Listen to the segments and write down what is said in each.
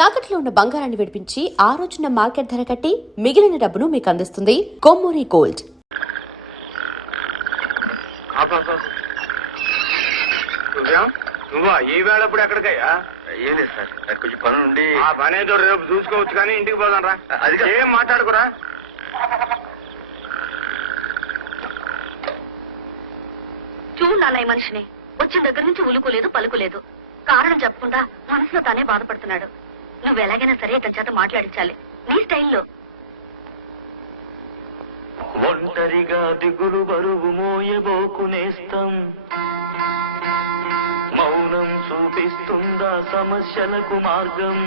తాకట్లో ఉన్న బంగారాన్ని విడిపించి ఆ రోజున మార్కెట్ ధర కట్టి మిగిలిన డబ్బును మీకు అందిస్తుంది కొమ్మూరి గోల్డ్. నువ్వా ఈ వేళప్పుడు ఎక్కడికయ్యా? ఏం లేదు సార్, కొంచెం పని ఉండి. ఆ పనేదో రేపు చూసుకోవచ్చు కానీ ఇంటికి పోదాం రా. అది ఏం మాట్లాడుకురా. చూడాలయ్య మనిషిని వచ్చిన దగ్గర నుంచి ఉలుకోలేదు పలుకులేదు. కారణం చెప్పకుండా మనసులో తానే బాధపడుతున్నాడు. నువ్వు ఎలాగైనా సరే ఇతని చేత మాట్లాడించాలి నీ స్టైల్లో. ఒంటరిగా దిగులు బరువు మోయబోకునేస్తాం, మౌనం చూపిస్తుందా సమస్యలకు మార్గం.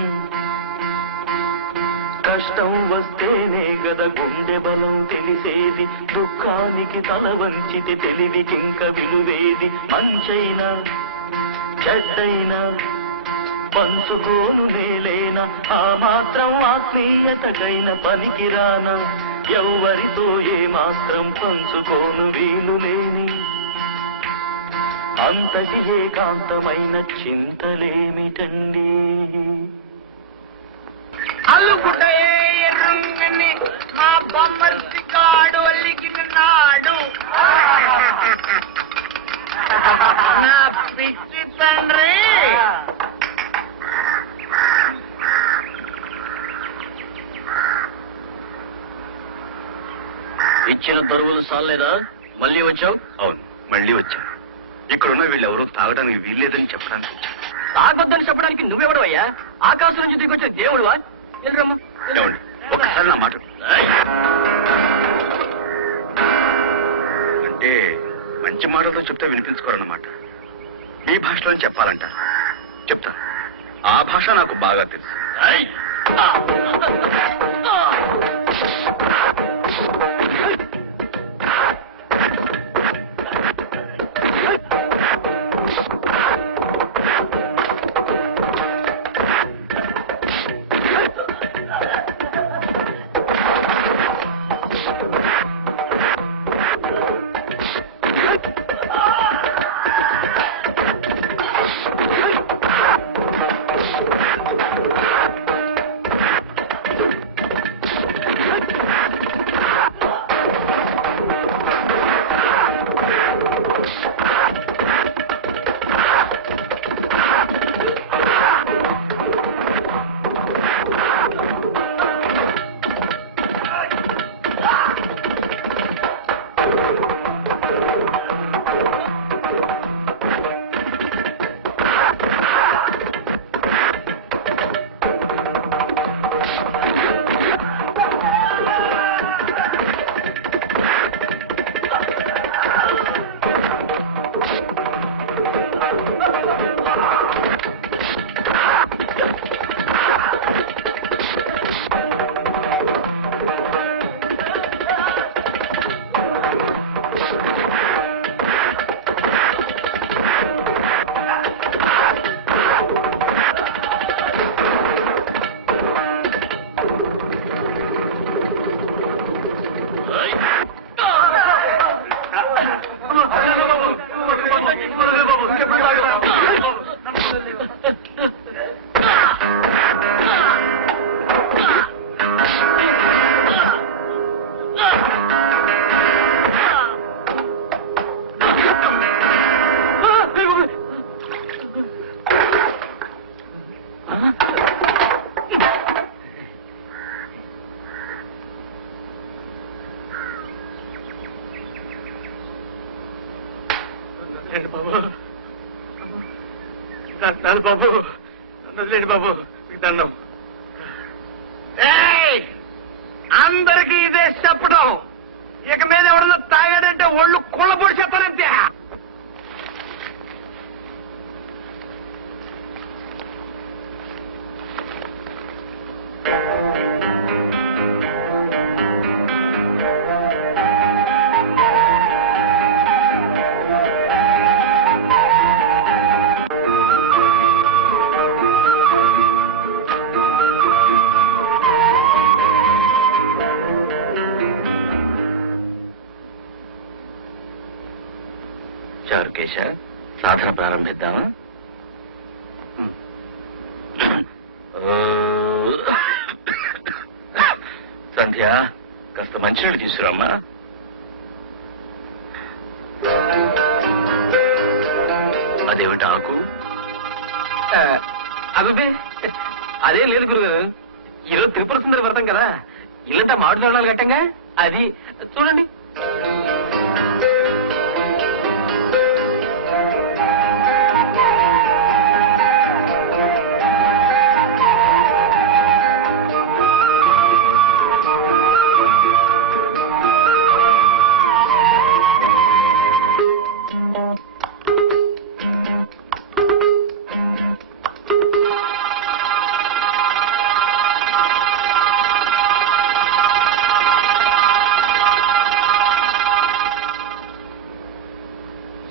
కష్టం వస్తేనే గద గుండె బలం తెలిసేది, దుఃఖానికి తల వంచితే తెలివికింక విలువేది. మంచైనా చెడ్డైనా పంచుకోను నేలేనా, ఆ మాత్రం ఆత్మీయతకైన పనికిరానా. ఎవ్వరితో ఏ మాత్రం పంచుకోను వీలు లేని అంతటి ఏకాంతమైన చింతలేమిటండి. అల్లుకుంటాయే ఎర్రంగని మా బొమ్మర్తి కాడు అల్లికిన్నాడు నా పిచ్చి తండ్రి. ఇచ్చిన దొరువులు సాలేదా? మళ్ళీ వచ్చావు? అవును, మళ్ళీ వచ్చా. ఇక్కడున్న వీళ్ళెవరూ తాగడానికి వీల్లేదని చెప్పడానికి. తాగొద్దని చెప్పడానికి నువ్వెవడవయ్యా? ఆకాశం నుంచి దిగొచ్చిన దేవుడువా? వెళ్ళరమ్మా. ఏమండి, ఒకసారి నా మాట. అంటే మంచి మాటలతో చెప్తే వినిపించుకోరన్నమాట. మీ భాషలో చెప్పాలంట. చెప్తా, ఆ భాష నాకు బాగా తెలుసు. బాబు నన్ను బాబు, మీకు దండం. అందరికీ ఇదే చెప్పడం. ఇక మీద ఎవడన్నా తాగాడంటే ఒళ్ళు కుళ్ళబొడి చెప్పాలంతే. చారుకేశ, సాధన ప్రారంభిద్దామా? కాస్త మంచినీళ్ళు తీసుకురామ్మా. అదేమిటి ఆకు? అదే అదేం లేదు గురుగారు, ఈరోజు త్రిపుర సుందరి వ్రతం కదా, ఇల్లంతా మామిడి తోరణాలు కట్టంగా, అది చూడండి.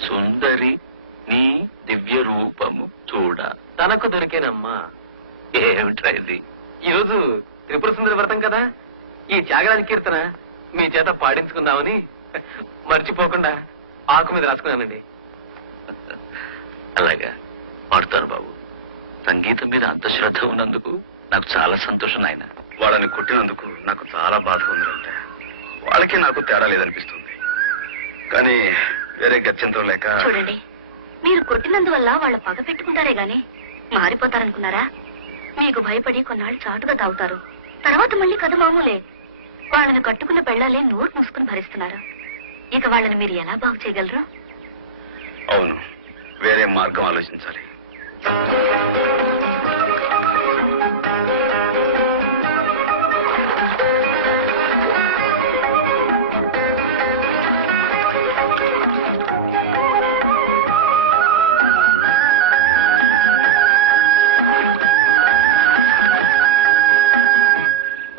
సుందరి నీ దివ్య రూపము చూడ. తనకు దొరికేనమ్మా. ఏమిట్రా ఇది? ఈరోజు త్రిపుర సుందరి వ్రతం కదా, ఈ త్యాగరాజ కీర్తన మీ చేత పాడించుకుందామని మర్చిపోకుండా ఆకు మీద రాసుకున్నానండి. అలాగా, పాడుతాను బాబు. సంగీతం మీద అంత శ్రద్ధ ఉన్నందుకు నాకు చాలా సంతోషం నాయన. వాళ్ళని కొట్టినందుకు నాకు చాలా బాధగా ఉందంటే, వాళ్ళకి నాకు తేడా లేదనిపిస్తుంది. కానీ వేరే గత్యంతరం లేక. చూడండి, మీరు కొట్టినందువల్ల వాళ్ళ పగ పెట్టుకుంటారే గాని మారిపోతారనుకున్నారా? మీకు భయపడి కొన్నాళ్ళు చాటుగా తాగుతారు, తర్వాత మళ్ళీ కథ మామూలే. వాళ్ళని కట్టుకున్న పెళ్ళాలే నోరు మూసుకుని భరిస్తున్నారు. ఇక వాళ్ళని మీరు ఎలా బాగు చేయగలరు? అవును, వేరే మార్గం ఆలోచించాలి.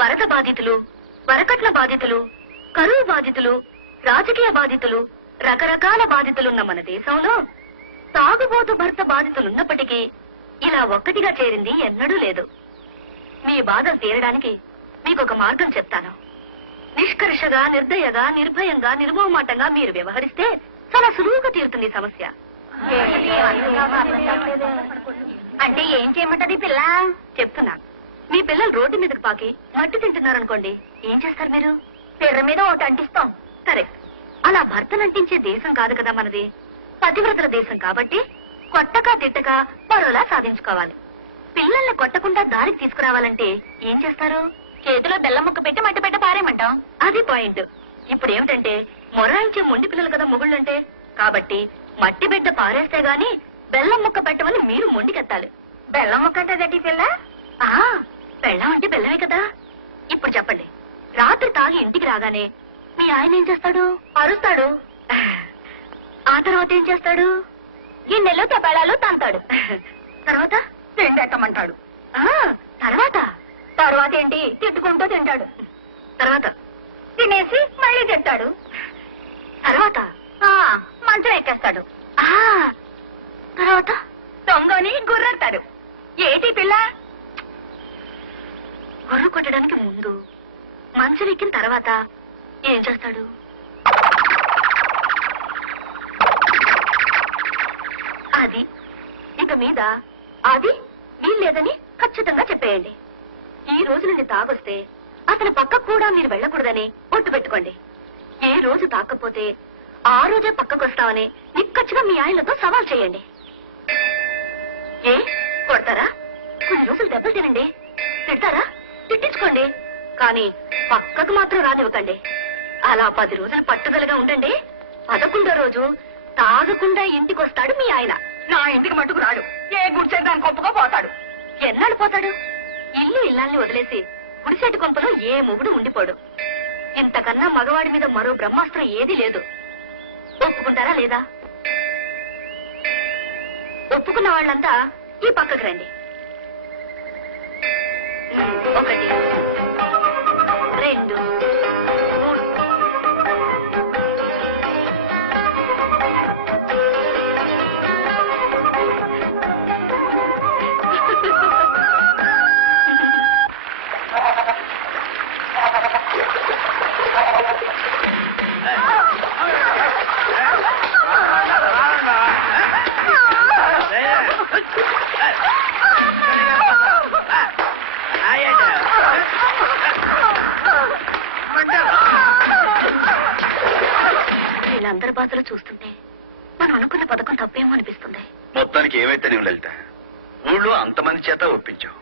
వరద బాధితులు, వరకట్న బాధితులు, కరువు బాధితులు, రాజకీయ బాధితులు, రకరకాల బాధితులున్న మన దేశంలో తాగుబోతు భర్త బాధితులున్నప్పటికీ ఇలా ఒక్కటిగా చేరింది ఎన్నడూ లేదు. మీ బాధలు తీరడానికి మీకొక మార్గం చెప్తాను. నిష్కర్షగా, నిర్దయగా, నిర్భయంగా, నిర్మోహమాటంగా మీరు వ్యవహరిస్తే చాలా సులువుగా తీరుతుంది సమస్య. అంటే ఏం చేయమంటది పిల్ల? చెప్తున్నా. మీ పిల్లలు రోడ్డు మీదకి పాకి మట్టి తింటున్నారనుకోండి, ఏం చేస్తారు మీరు? పిర్ర మీద ఒకటి అంటిస్తాం. కరెక్ట్. అలా భర్తనంటించే దేశం కాదు కదా మనది, పతివ్రతల దేశం కాబట్టి కొట్టక తిట్టక మరోలా సాధించుకోవాలి. పిల్లల్ని కొట్టకుండా దారికి తీసుకురావాలంటే ఏం చేస్తారు? చేతిలో బెల్లం ముక్క పెట్టి మట్టి పెట్ట పారేమంటాం. అది పాయింట్. ఇప్పుడు ఏమిటంటే, మొరాయించే మొండి పిల్లలు కదా మొగుళ్ళంటే, కాబట్టి మట్టి బిడ్డ పారేస్తే గాని బెల్లం ముక్క పెట్టమని మీరు మొండికెత్తాలి. బెల్లం ముక్క అంటే పిల్ల? బెల్లం అంటే బెల్లమే కదా. ఇప్పుడు చెప్పండి, రాత్రి తాగి ఇంటికి రాగానే మీ ఆయన ఏం చేస్తాడు? అరుస్తాడు. ఆ తర్వాత ఏం చేస్తాడు? గిన్నెలు తపాళాలు తంతాడు. తర్వాత తిండెట్టమంటాడు. తర్వాత తర్వాత ఏంటి? తిట్టుకుంటూ తింటాడు. తర్వాత తినేసి మళ్ళీ తింటాడు. తర్వాత మంచం ఎక్కేస్తాడు. తర్వాత దొంగని గుర్రెడతాడు. ఏటి పిల్ల? గొర్రె కొట్టడానికి ముందు, మంచం ఎక్కిన తర్వాత ఏం చేస్తాడు? అది ఇక మీద అది వీల్లేదని ఖచ్చితంగా చెప్పేయండి. ఈ రోజు నుండి తాగొస్తే అతని పక్కకు కూడా మీరు వెళ్ళకూడదని ఒట్టు పెట్టుకోండి. ఏ రోజు తాకపోతే ఆ రోజే పక్కకొస్తామని నిక్కచ్చిగా మీ ఆయనతో సవాల్ చేయండి. ఏ కొడతారా? కొన్ని రోజులు దెబ్బలు తినండి. తిడతారా? తిట్టించుకోండి. కానీ పక్కకు మాత్రం రానివ్వకండి. అలా 10 రోజులు పట్టుదలగా ఉండండి. 11వ రోజు తాగకుండా ఇంటికొస్తాడు మీ ఆయన. నా ఇంటికి మట్టుకు రాడు. ఏ గుడిసేదాన్ని కొంపగా పోతాడు. ఎన్నాళ్ళు పోతాడు? ఇల్లు ఇల్లాల్ని వదిలేసి గుడిసెట్టు కొంపలో ఏ మొగుడు ఉండిపోడు. ఇంతకన్నా మగవాడి మీద మరో బ్రహ్మాస్త్రం ఏదీ లేదు. ఒప్పుకుంటారా లేదా? ఒప్పుకున్న వాళ్ళంతా ఈ పక్కకు రండి. 1 2 3 బాధలు చూస్తుంటే మనం అనుకున్న పథకం తప్పేమో అనిపిస్తుంది. మొత్తానికి ఏమైతే నీవు లలిత, ఊళ్ళో అంతమంది చేత ఒప్పించావు.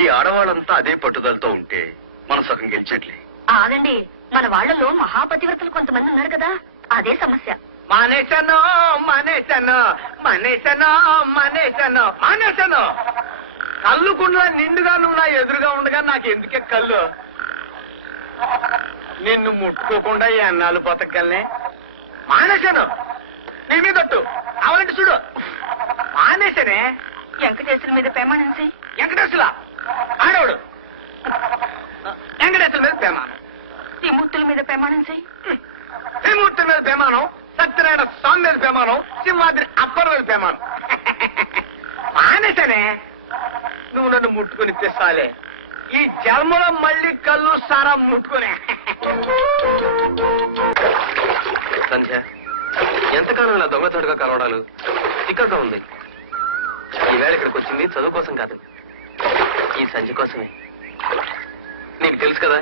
ఈ ఆడవాళ్ళంతా అదే పట్టుదలతో ఉంటే మనం సగం గెలిచినట్లే. ఆగండి, మన వాళ్ళలో మహాపతివ్రతలు కొంతమంది ఉన్నారు కదా, అదే సమస్య. మానేశాను మానేశాను మానేశాను మానేశాను మానేశాను. కళ్ళు కుండ్లా నిండుగా నువ్వు నా ఎదురుగా ఉండగా నాకు ఎందుకే కళ్ళు? నిన్ను ముట్టుకోకుండా ఈ అన్నాలు బతకల్నే. మానేశాను, నీ మీదట్టు అవనంటే చూడు. మానేశానే. వెంకటేశ్వర మీద ప్రమాణించి. వెంకటేశ్వర ఆడవుడు. వెంకటేశ్వర మీద ప్రమాణం, త్రిమూర్తుల మీద ప్రమాణించి. త్రిమూర్తుల మీద ప్రమాణం, సత్యనారాయణ స్వామి మీద ప్రమాణం, సింహాద్రి అప్పర్ మీద ప్రమాణం. మానేశానే. నువ్వు నన్ను ముట్టుకుని తెస్తాలే. ఈ జన్మలో మళ్ళీ కళ్ళు సారా ముట్టుకునే. సంధ్య, ఎంతకాలం ఇలా దొంగచాటుగా కలవడాలు? చిక్కగా ఉంది. ఈవేళ ఇక్కడికి వచ్చింది చదువు కోసం కాదు, ఈ సంధ్య కోసమే. నీకు తెలుసు కదా,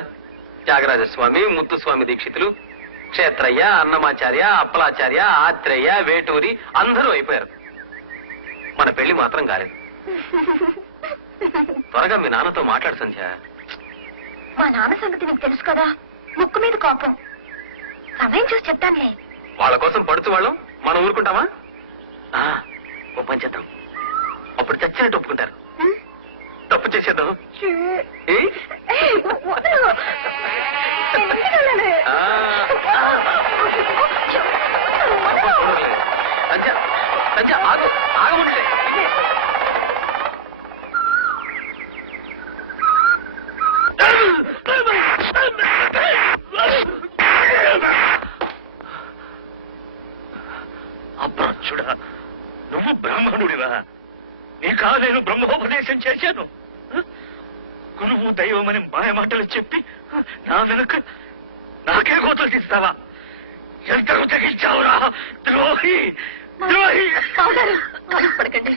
త్యాగరాజస్వామి, ముత్తుస్వామి దీక్షితులు, క్షేత్రయ్య, అన్నమాచార్య, అప్పలాచార్య, ఆత్రేయ, వేటూరి అందరూ అయిపోయారు. మన పెళ్లి మాత్రం కాలేదు. త్వరగా మీ నాన్నతో మాట్లాడు సంధ్య. మా నాన్న సంగతి నీకు తెలుసు కదా, ముక్కు మీద కోపం. సమయం చూసి చెప్తానులే. వాళ్ళ కోసం పడుతూ వాళ్ళం మనం ఊరుకుంటామా? ఓ పని చేద్దాం, అప్పుడు చచ్చినట్టు ఒప్పుకుంటారు. తప్పు చేసేద్దాం. సంధ్య, సంధ్య ఆగు, ఆగమంటే. అప్రాచుడా, నువ్వు బ్రాహ్మణుడివా? నీకా నేను బ్రహ్మోపదేశం చేశాను? గురువు దైవమని మాయ మాటలు చెప్పి నా వెనక నాకే కోతలు తీస్తావా? ఎంత తెగించావురా ద్రోహి, ద్రోహి! పడకండి,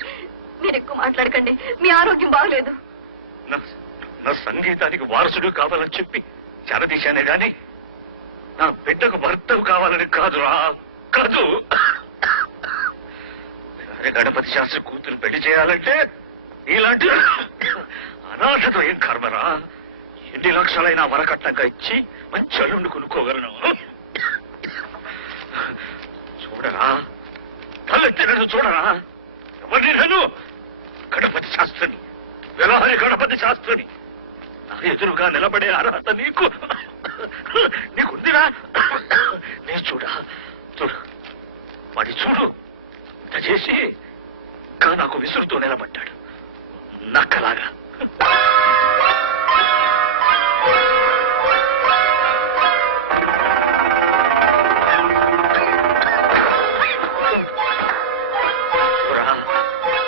మీరు ఎక్కువ మాట్లాడకండి, మీ ఆరోగ్యం బాగలేదు. నా సంగీతానికి వారసుడు కావాలని చెప్పి చెరదీశానే గాని నా బిడ్డకు భర్తవు కావాలని కాదురా, కాదు. గణపతి శాస్త్రి కూతురు పెళ్లి చేయాలంటే ఇలాంటి అనాథతో ఏం కర్మరా? ఎన్ని లక్షలైనా వరకట్నంగా ఇచ్చి మంచి అల్లుండి కొనుక్కోగలను. చూడరా, తలెత్తినను చూడరా. ఎవరిని నేను? గణపతి శాస్త్రిని, వ్యవహారి గణపతి శాస్త్రిని. నా ఎదురుగా నిలబడే అర్హత నీకుందిరా? నీ చూడా, చూడు వాడి చూడు. దయచేసి ఇంకా నాకు విసురుతూ నిలబడ్డాడు నక్కలాగా.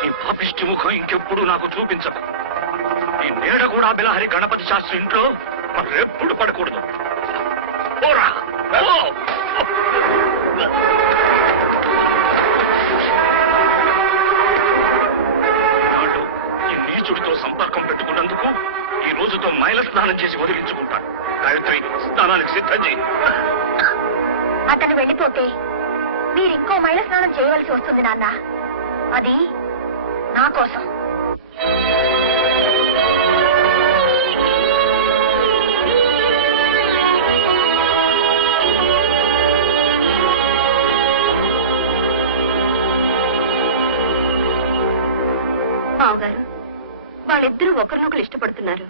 ఈ పాపిష్టి ముఖం ఇంకెప్పుడు నాకు చూపించదు. ఈ నీడ కూడా బిలహరి గణపతి శాస్త్రి ఇంట్లో మరెప్పుడు పడకూడదు. పోరా, పో. ఈ నీచుడితో సంపర్కం పెట్టుకున్నందుకు ఈ రోజుతో మైల స్నానం చేసి వదిలించుకుంటాను. గాయత్రి, స్నానానికి సిద్ధం చేయి. అతను వెళ్ళిపోతే మీరు ఇంకో మైల స్నానం చేయవలసి వస్తుంది నాన్న. అది నా కోసం. బావగారు, వాళ్ళిద్దరూ ఒకరినొకరు ఇష్టపడుతున్నారు.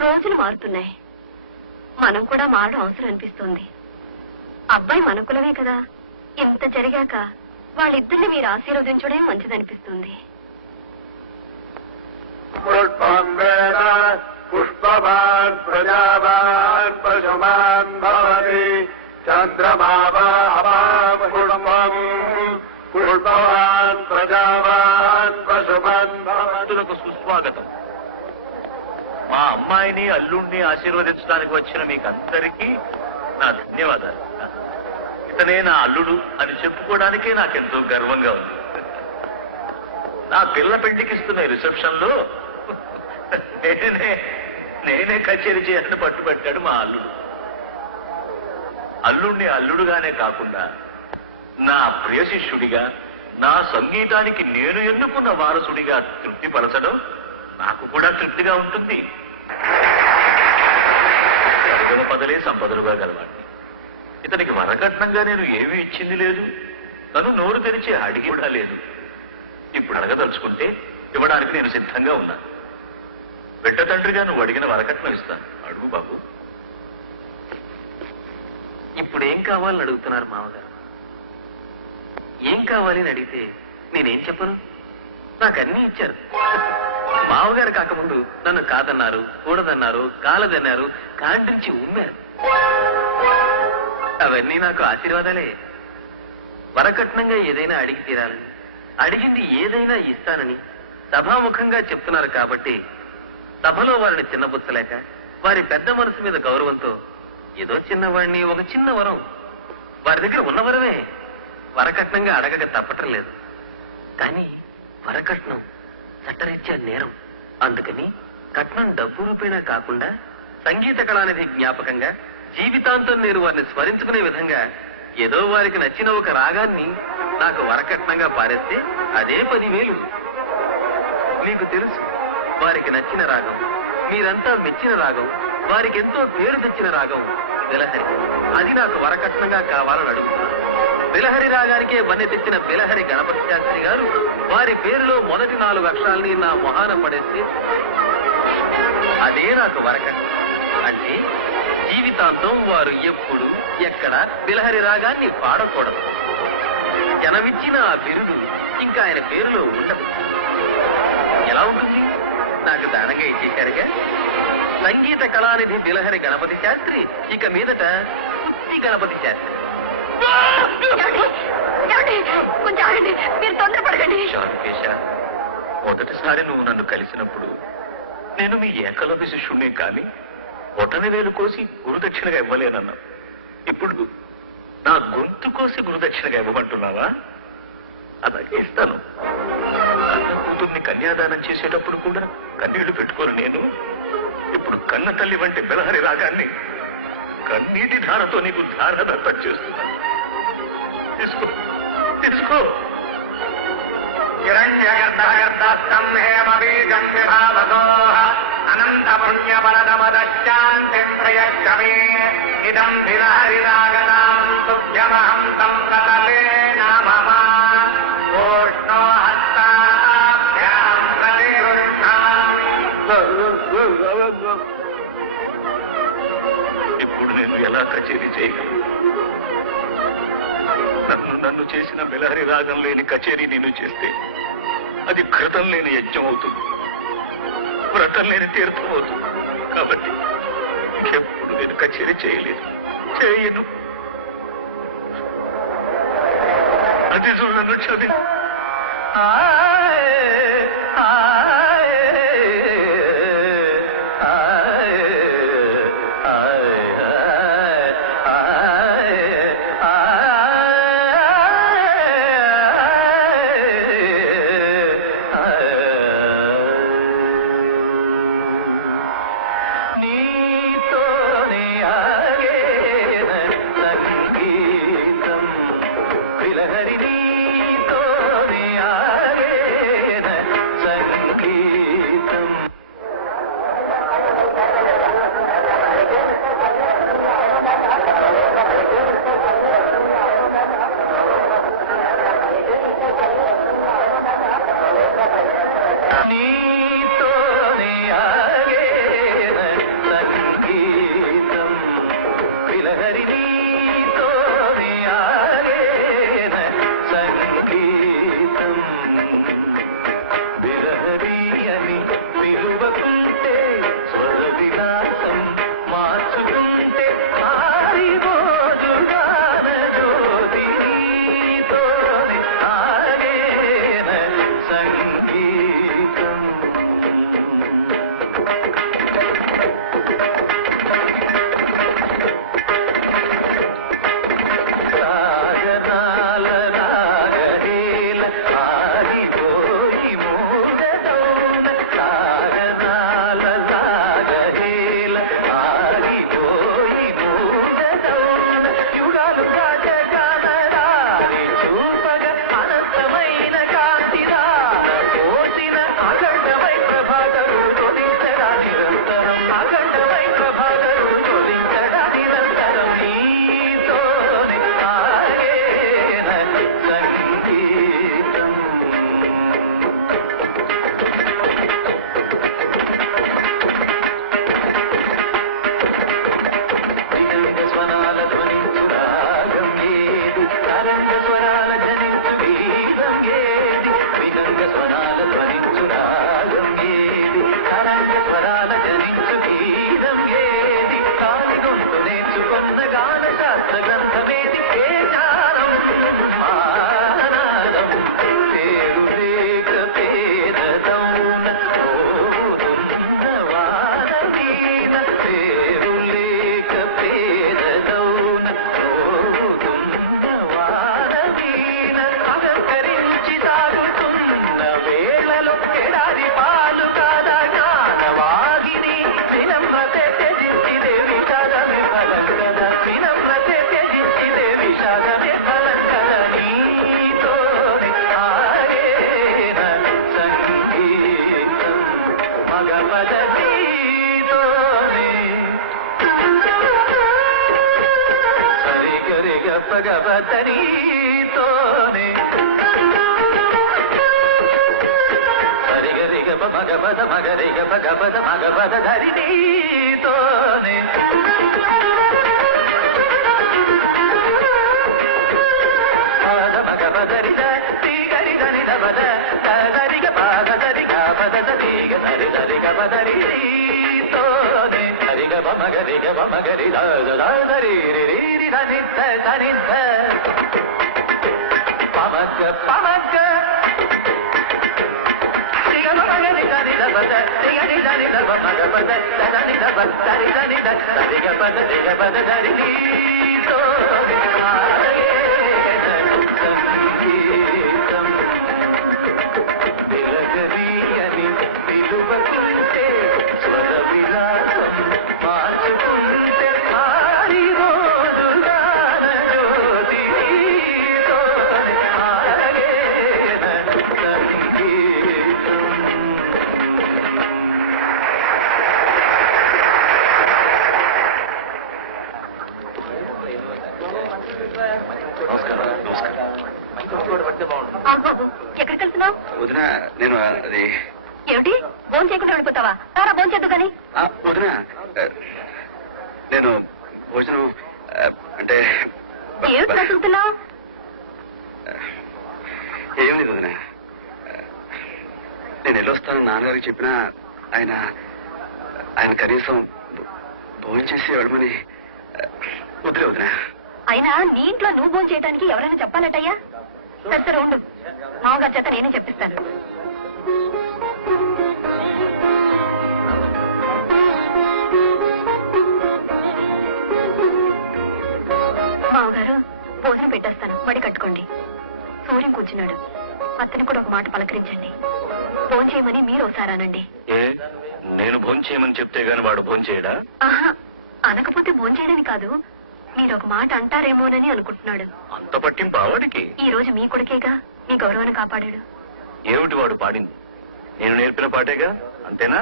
రోజులు మారుతున్నాయి, మనం కూడా మారడం అవసరం అనిపిస్తోంది. అబ్బాయి మన కులమే కదా, ఇంత జరిగాక వాళ్ళిద్దరిని మీరు ఆశీర్వదించడం మంచిదనిపిస్తుంది. పుష్పవాన్ ప్రజావాన్ పశుమాన్ భవతి చంద్రమావాన్ పుష్పవాన్ ప్రజావాన్ పశుమాన్ భవతులకు సుస్వాగతం. మా అమ్మాయిని అల్లుణ్ణి ఆశీర్వదించడానికి వచ్చిన మీకందరికీ నా ధన్యవాదాలు. ఇతనే నా అల్లుడు అని చెప్పుకోవడానికే నాకెంతో గర్వంగా ఉంది. నా పిల్ల పెళ్లికి ఇస్తున్న రిసెప్షన్ లో నేనే కచేరీ చేయాలని పట్టుబట్టాడు మా అల్లుడు. అల్లుడిని అల్లుడుగానే కాకుండా నా ప్రియ శిష్యుడిగా, నా సంగీతానికి నేను ఎన్నుకున్న వారసుడిగా తృప్తిపరచడం నాకు కూడా తృప్తిగా ఉంటుంది. పదలే సంపదలుగా గలవాడిని. ఇతనికి వరకట్నంగా నేను ఏమీ ఇచ్చింది లేదు, నన్ను నోరు తెరిచి అడిగి కూడా లేదు. ఇప్పుడు అడగదలుచుకుంటే ఇవ్వడానికి నేను సిద్ధంగా ఉన్నాను. బిడ్డ తండ్రిగా నువ్వు అడిగిన వరకట్నం ఇస్తాను, అడుగు బాబు. ఇప్పుడు ఏం కావాలని అడుగుతున్నారు మామగారు? ఏం కావాలి అని అడిగితే నేనేం చెప్పను? నాకన్నీ ఇచ్చారు. మామగారు కాకముందు నన్ను కాదన్నారు, కూడదన్నారు, కాలదన్నారు, కాంటించి ఉమ్మారు. అవన్నీ నాకు ఆశీర్వాదాలే. వరకట్నంగా ఏదైనా అడిగి తీరాలని, అడిగింది ఏదైనా ఇస్తానని సభాముఖంగా చెప్తున్నారు కాబట్టి సభలో వారిని చిన్నబుచ్చలేక వారి పెద్ద మనసు మీద గౌరవంతో ఏదో చిన్నవాడిని ఒక చిన్న వరం, వారి దగ్గర ఉన్న వరమే వరకట్నంగా అడగక తప్పటం లేదు. కానీ వరకట్నం చట్టరీత్యా నేరం. అందుకని కట్నం డబ్బు రూపేణా కాకుండా సంగీత కళానిధి జ్ఞాపకంగా జీవితాంతం నేను వారిని స్మరించుకునే విధంగా ఏదో వారికి నచ్చిన ఒక రాగాన్ని నాకు వరకట్నంగా పారేస్తే అదే 10,000. మీకు తెలుసు, వారికి నచ్చిన రాగం, మీరంతా మెచ్చిన రాగం, వారికి ఎంతో పేరు తెచ్చిన రాగం బిలహరి. అది నాకు వరకట్నంగా కావాలని అడుగుతున్నాను. బిలహరి రాగానికే వన్నె తెచ్చిన బిలహరి గణపతి శాస్త్రి గారు వారి పేరులో మొదటి 4 అక్షరాల్ని నా మొహాన పడేస్తే అదే నాకు వరకట్నం. అంటే జీవితాంతం వారు ఎప్పుడు ఎక్కడ బిలహరి రాగాన్ని పాడకూడదు. జనమిచ్చిన ఆ బిరుదు ఇంకా ఆయన పేరులో ఉండదు. ఎలా ఉంటుంది? నాకు దానంగా ఇచ్చేశారుగా. సంగీత కళానిధి బిలహరి గణపతి శాస్త్రి, ఇక మీదట పుత్తి గణపతి శాస్త్రి. కొంచెం ఆగండి, మీరు తొందరపడకండి. శాంకేశ, మొదటిసారి నువ్వు నన్ను కలిసినప్పుడు నేను మీ ఏకలవ్య శిష్యుణ్ణి కానీ బొటన వేలు కోసి గురుదక్షిణగా ఇవ్వలేనన్నా. ఇప్పుడు నా గొంతు కోసి గురుదక్షిణగా ఇవ్వమంటున్నావా? అలాగే ఇస్తాను. కన్న కూతుర్ని కన్యాదానం చేసేటప్పుడు కూడా కన్నీళ్లు పెట్టుకోను నేను. ఇప్పుడు కన్న తల్లి వంటి బిలహరి రాగాన్ని కన్నీటి ధారతో నీకు ధారదత్తం చేస్తున్నాను. తీసుకో, తీసుకో. హిరణ్యగర్భగర్భస్థం హేమబీజం విభావతోః అనంత పుణ్యఫలదపదశ్చాంతిం ప్రయచ్చమే ఇదం బిలహరిరాగనాం తుభ్యమహం తం ప్రతలే నమః. ఓష్ణో హస్తాభ్యాం ప్రతిగృహ్ణామి. ఇప్పుడు నేను ఎలా కచేరీ చేయగలను? నన్ను చేసిన బిలహరి రాగం లేని కచేరీ నేను చేస్తే అది ఘృతం లేని యజ్ఞం అవుతుంది, వ్రతం లేని తీర్థం అవుతుంది. కాబట్టి ఎప్పుడు నేను కచేరీ చేయలేదు, చేయను. అది చూడు, నన్ను క్షమి. బిలహరి నీతోనే ఆగే బాబు ఎక్కడికి వెళ్తున్నావు? వదిన నేను అది ఏమిటి భోజనం చేయకుండా వెళ్ళిపోతావా? తారా భోజనం చేద్దు కానీ. వదిన నేను భోజనం అంటే ఏమిటి నసులుతున్నావు? ఏం లేదు వదిన. నేను వెళ్ళొస్తానని నాన్నగారికి చెప్పినా ఆయన కనీసం భోజనం చేసి వెళ్ళమని వదిలే వదిన. అయినా నీ ఇంట్లో నువ్వు భోజనం చేయడానికి ఎవరైనా చెప్పాలటయ్యా? సరే సరే ఉండు, మామగారి చేత నేనే చెప్పిస్తాను. మామగారు భోజనం పెట్టేస్తాను, బడి కట్టుకోండి. సూర్యం కూర్చున్నాడు, అతను కూడా ఒక మాట పలకరించండి. భోజనం చేయమని మీరు ఒకసారానండి. నేను భోజనం చేయమని చెప్తే గాని వాడు భోజనం చేయడా? ఆహా, అనకపోతే భోజనం చేయడని కాదు, మీరు ఒక మాట అంటారేమోనని అనుకుంటున్నాడు. అంత పట్టింపు వాడికి? ఈ రోజు మీ కొడుకేగా మీ గౌరవాన్ని కాపాడాడు. ఏమిటి వాడు పాడింది? నేను నేర్పిన పాటేగా, అంతేనా?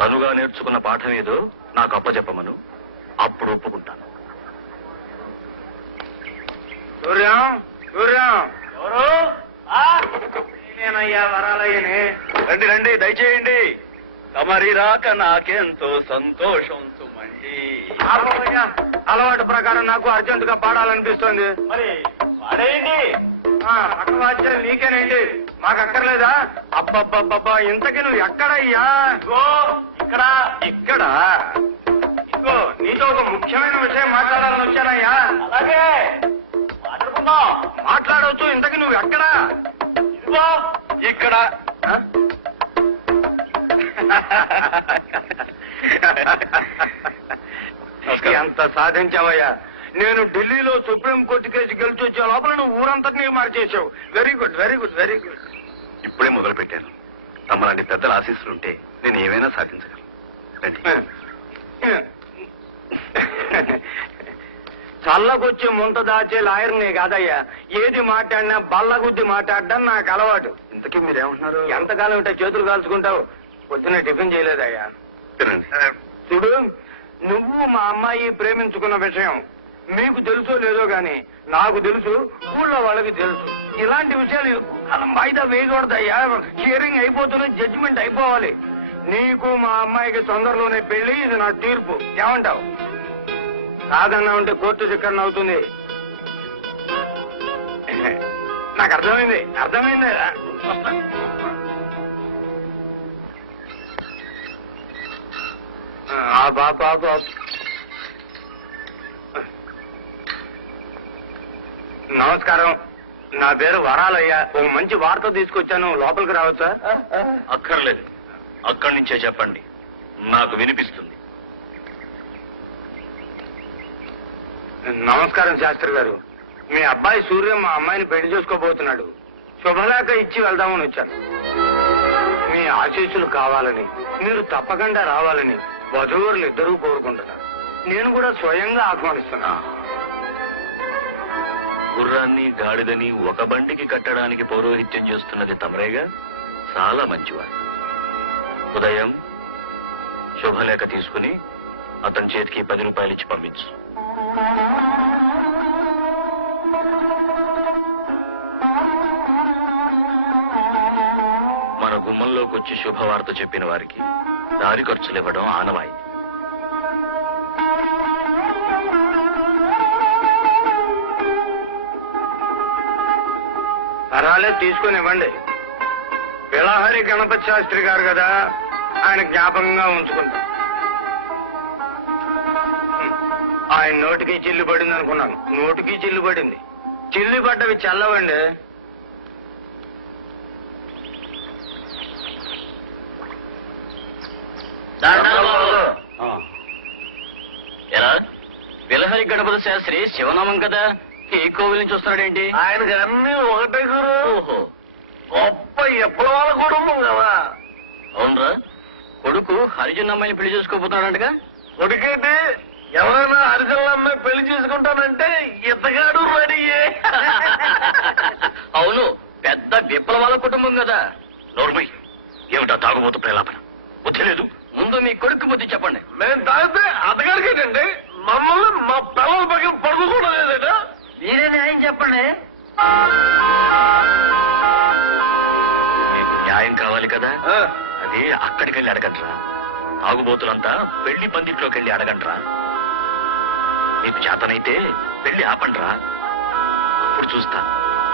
తనుగా నేర్చుకున్న పాఠం ఏదో నాకు అప్పచెప్పమను, అప్పుడు ఒప్పుకుంటాను. సూర్యం సూర్యం ఎవరు? నేనయ్యా వరాలయ్యని. రండి రండి, దయచేయండి. తమరి రాక నాకెంతో సంతోషం సుమండి. ఆపవయ్యా, అలవాటు ప్రకారం నాకు అర్జెంట్ గా పాడాలనిపిస్తోంది. మరి పాడేయండి. పక్కవాద్యాలు నీకేనండి, మాకు అక్కర్లేదా? అబ్బబ్బబ్బబ్బా, ఇంతకి నువ్వు ఎక్కడయ్యా? ఇగో ఇక్కడ. ఇక్కడ ఇగో నీతో ఒక ముఖ్యమైన విషయం మాట్లాడాలని వచ్చానయ్యా. అలాగే మాట్లాడుకుందాం. మాట్లాడవచ్చు. ఇంతకి నువ్వు ఎక్కడ? ఇదిగో ఇక్కడ. ఎంత సాధించావయ్యా? నేను ఢిల్లీలో సుప్రీం కోర్టు కేసు గెలిచి వచ్చే లోపల నువ్వు ఊరంతటినీ మార్చేసావు. Very good very good very good. ఇప్పుడే మొదలు పెట్టాను. తమలాంటి పెద్దల ఆశీస్సులుంటే నేను ఏమైనా సాధించగలను. రండి. చల్లకొచ్చే ముంత దాచే లాయర్నే కాదయ్యా, ఏది మాట్లాడినా బల్లగుద్ది మాట్లాడడం నాకు అలవాటు. ఇంతకీ మీరేమంటున్నారు? ఎంతకాలం ఉంటే చేతులు కాల్చుకుంటావు? పొద్దున్న టిఫిన్ చేయలేదయ్యా. తినండి. చూడు, నువ్వు మా అమ్మాయి ప్రేమించుకున్న విషయం మీకు తెలుసో లేదో గాని నాకు తెలుసు, ఊళ్ళో వాళ్ళకి తెలుసు. ఇలాంటి విషయాలు ఎక్కువ కాలం వాయిదా వేయకూడదయ్యా. హియరింగ్ అయిపోతూనే జడ్జిమెంట్ అయిపోవాలి. నీకు మా అమ్మాయికి తొందరలోనే పెళ్లి, ఇది నా తీర్పు. ఏమంటావు? కాదన్నా ఉంటే కోర్టు చిక్కరణ అవుతుంది. నాకు అర్థమైంది అర్థమైంది. నమస్కారం, నా పేరు వరాలయ్య. ఓ మంచి వార్త తీసుకొచ్చాను, లోపలికి రావచ్చా? అక్కర్లేదు, అక్కడి నుంచే చెప్పండి, నాకు వినిపిస్తుంది. నమస్కారం శాస్త్రి గారు. మీ అబ్బాయి సూర్యం మా అమ్మాయిని పెళ్లి చేసుకోబోతున్నాడు. శుభలేఖ ఇచ్చి వెళ్దామని వచ్చాను. మీ ఆశీస్సులు కావాలని, మీరు తప్పకుండా రావాలని వధూవరులు ఇద్దరూ కోరుకుంటున్నారు. నేను కూడా స్వయంగా ఆహ్వానిస్తున్నా. గుర్రాన్ని గాడిదని ఒక బండికి కట్టడానికి పౌరోహిత్యం చేస్తున్నది తమరేగా. చాలా మంచివాడు. ఉదయం శుభలేఖ తీసుకుని అతని చేతికి 10 రూపాయలు ఇచ్చి పంపించు. మన గుమ్మంలోకి వచ్చి శుభవార్త చెప్పిన వారికి దారి ఖర్చులు ఇవ్వడం ఆనవాయి. పర్వాలేదు, తీసుకుని ఇవ్వండి. పిలాహరి గణపతి శాస్త్రి గారు కదా, ఆయన జ్ఞాపకంగా ఉంచుకుంటా. ఆయన నోటికి చిల్లు పడింది అనుకున్నాను. నోటికి చిల్లు పడింది. చిల్లు పడ్డవి చల్లవండి. ఎలా పిలహరి గణపతి శాస్త్రి శివనామం కదా, ఈ కోవిల్ నుంచి వస్తున్నాడేంటి? ఆయనకి అన్ని ఒకటే గురు. ఓహో, గొప్ప విప్లవాల కుటుంబం కదా. అవునరా, కొడుకు హరిజన్ అమ్మాయిని పెళ్లి చేసుకోబోతున్నాడంటగా. కొడుకేంటి, ఎవరైనా హరిజనుల అమ్మాయి పెళ్లి చేసుకుంటానంటే ఇతగాడు రెడీయే. అవును, పెద్ద విప్లవాల కుటుంబం కదా. నోర్మై, ఏమిటా తాగుబోతు ప్రేలాపన? బుద్ధి లేదు. ముందు మీ కొడుకు బుద్ధి చెప్పండి. మేము తాగితే అతగారికేటండి, మమ్మల్ని మా పిల్లల పక్కన పడుకు కూడా లేదట. మీరే న్యాయం చెప్పండి. మీకు న్యాయం కావాలి కదా, అది అక్కడికి వెళ్ళి అడగంట్రా. తాగుబోతులంతా పెళ్లి పందిట్లోకి వెళ్ళి అడగంట్రా. మీకు చేతనైతే పెళ్లి ఆపండ్రా. అప్పుడు చూస్తా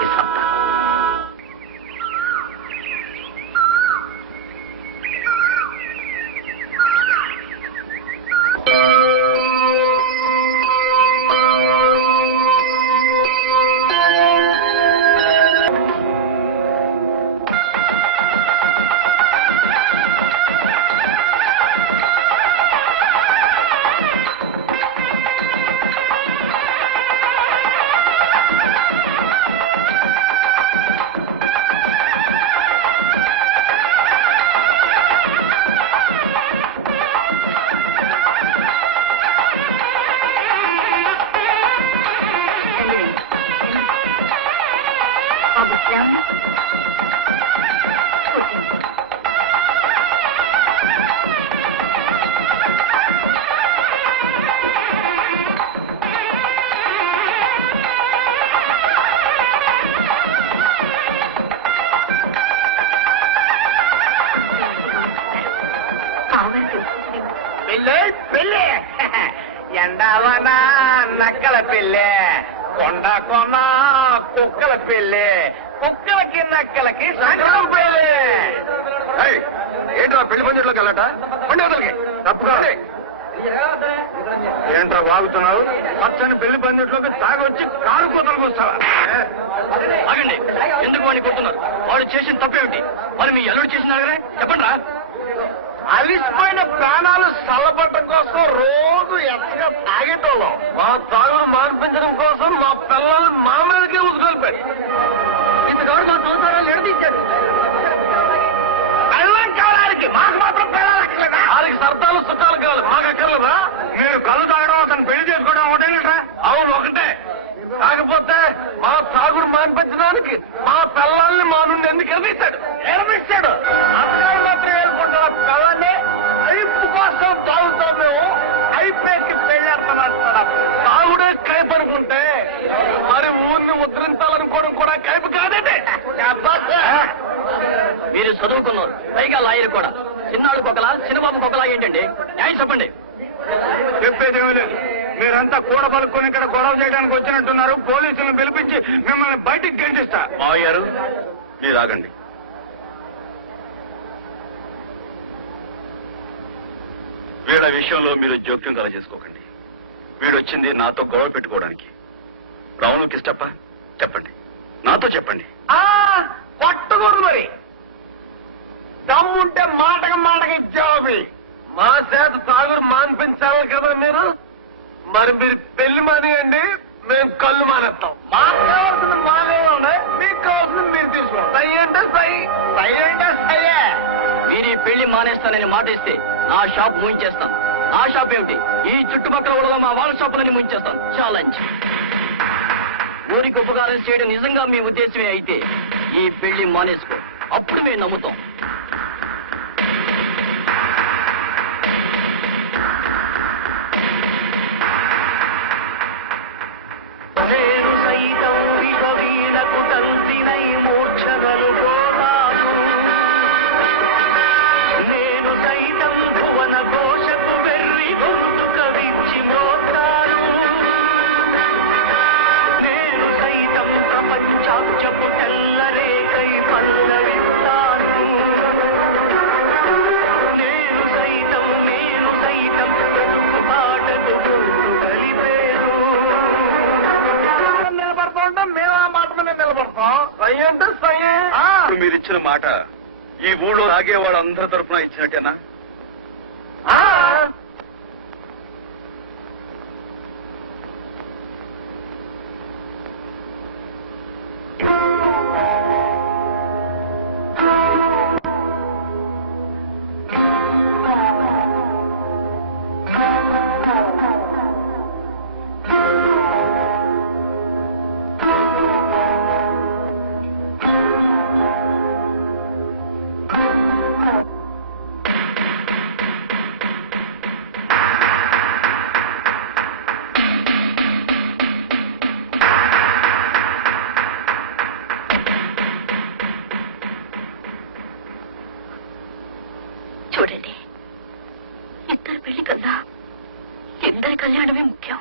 ఈ సత్తా. పెళ్ళి ఎండావన నక్కల పెళ్ళి, కొండ కొన కుక్కల పెళ్ళి, కుక్కలకి నక్కలకి సంక్రం పెళ్ళి. ఏంట్రా పెళ్లి పందిట్లోకి వెళ్ళట? పండుగలకి తప్పుగా ఏంట్రా వాగుతున్నావు? పచ్చని పెళ్లి పందిట్లోకి తాగొచ్చి కాలు కూతలకు వస్తావా? ఆగండి, ఎందుకు వాడిని కొడుతున్నారు? వాడు చేసిన తప్పేమిటి? మరి మీ అల్లుడు చేసిన అడగరే చెప్పండి రా. అలిసిపోయిన ప్రాణాలు చల్లబట్టడం కోసం రోజు ఎత్తగా తాగేటోళ్ళం. మా తాగులు మాన్పించడం కోసం మా పిల్లల్ని మా మీదకే ఉసుకొల్పాడు. ఇంతకాడు మా సంసారాలు ఎడదీశాడు. పెళ్ళం కావడానికి మాకు మాత్రం పెళ్ళాలి అక్కర్లేదా? వారికి సర్దాలు చుట్టాలు కావాలి, మాకు అక్కర్లేదా? మీరు కళ్ళు తాగడం అతను పెళ్లి చేసుకోవడం ఒకటేనట. అవును ఒకటే. కాకపోతే మా తాగుడు మాన్పించడానికి మా పిల్లల్ని మా నుండి ఎందుకు ఎడదీశాడు? ఎడదీశాడు అక్కడ మాత్రం ఏర్పడ్డ పిల్లల్ని అయిపు కోసం తాగుతాం మేము. అయిపోయి పెళ్ళేస్తామంటున్నాడు. తాగుడే కైపు అనుకుంటే మరి ఊరిని ఉద్ధరించాలనుకోవడం కూడా కైపు కాదండి. మీరు చదువుకున్నారు, పైగా లాయర్ కూడా. చిన్నాళ్ళకి ఒకలా, చిన్నబాబుకి ఒకలా ఏంటండి? న్యాయం చెప్పండి. చెప్పేది లేదు. మీరంతా కూడ పలుకొని ఇక్కడ గొడవ చేయడానికి వచ్చినట్టున్నారు. పోలీసులను పిలిపించి మిమ్మల్ని బయటికి గెంటిస్తా. మావయ్యారు, మీరు ఆగండి. వీళ్ళ విషయంలో మీరు జోక్యం కలగజేసుకోకండి. వీడొచ్చింది నాతో గొడవ పెట్టుకోవడానికి. రావును కిష్టప్ప, చెప్పండి, నాతో చెప్పండి. కొట్టకూడదు మరి. దమ్ముంటే మాటకి జవాబి. మా చేత తాగుడు మాన్పించాలి కదా మీరు. మరి మీరు పెళ్లి మానేయండి, మేము కళ్ళు మానేస్తాం. మాకు కావాల్సిన మానేయండి, మీకు కావాల్సింది మీరు తీసుకోండి. సై అంటే సై, సై అంటే సయ్యే. మీరు ఈ పెళ్లి మానేస్తానని మాట ఇస్తే నా షాప్ మూయించేస్తాను. నా షాప్ ఏమిటి, ఈ చుట్టుపక్కల ఊళ్ళో మా వాళ్ళ షాపులని మూయించేస్తాను. ఛాలెంజ్. ఊరికి ఉపకారం చేయడం నిజంగా మీ ఉద్దేశమే అయితే ఈ పెళ్లి మానేసుకో, అప్పుడు మేము నమ్ముతాం. ఇచ్చిన మాట ఈ ఊళ్ళో ఆగే వాళ్ళందరి తరఫున ఇచ్చినట్టేనా? చూడండి, ఇద్దరు పెళ్లి కన్నా ఇద్దరి కళ్యాణమే ముఖ్యం.